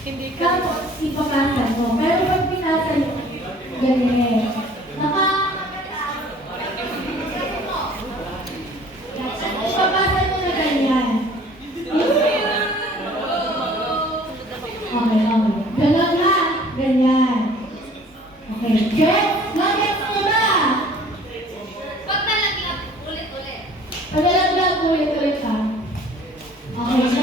Hindi ka. Tapos, ipapasa mo. Pero pag pinasa nyo, ganyan. Ipapasa mo na ganyan. Okay, okay. Ganon na. Ganyan. Okay. Get. Nuggets muna. Pag nalagyan, ulit-ulit. Paglalaglag ulit-ulit ha. Okay.